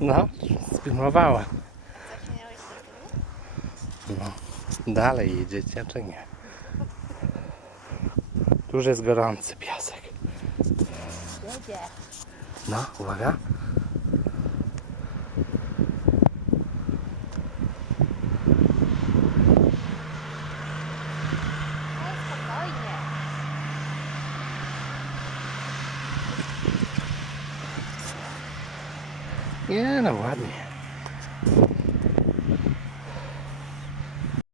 No. Zapomniałeś do tyłu? No, dalej jedziecie czy nie? Tu jest gorący piasek. No, uwaga. Nie no, ładnie.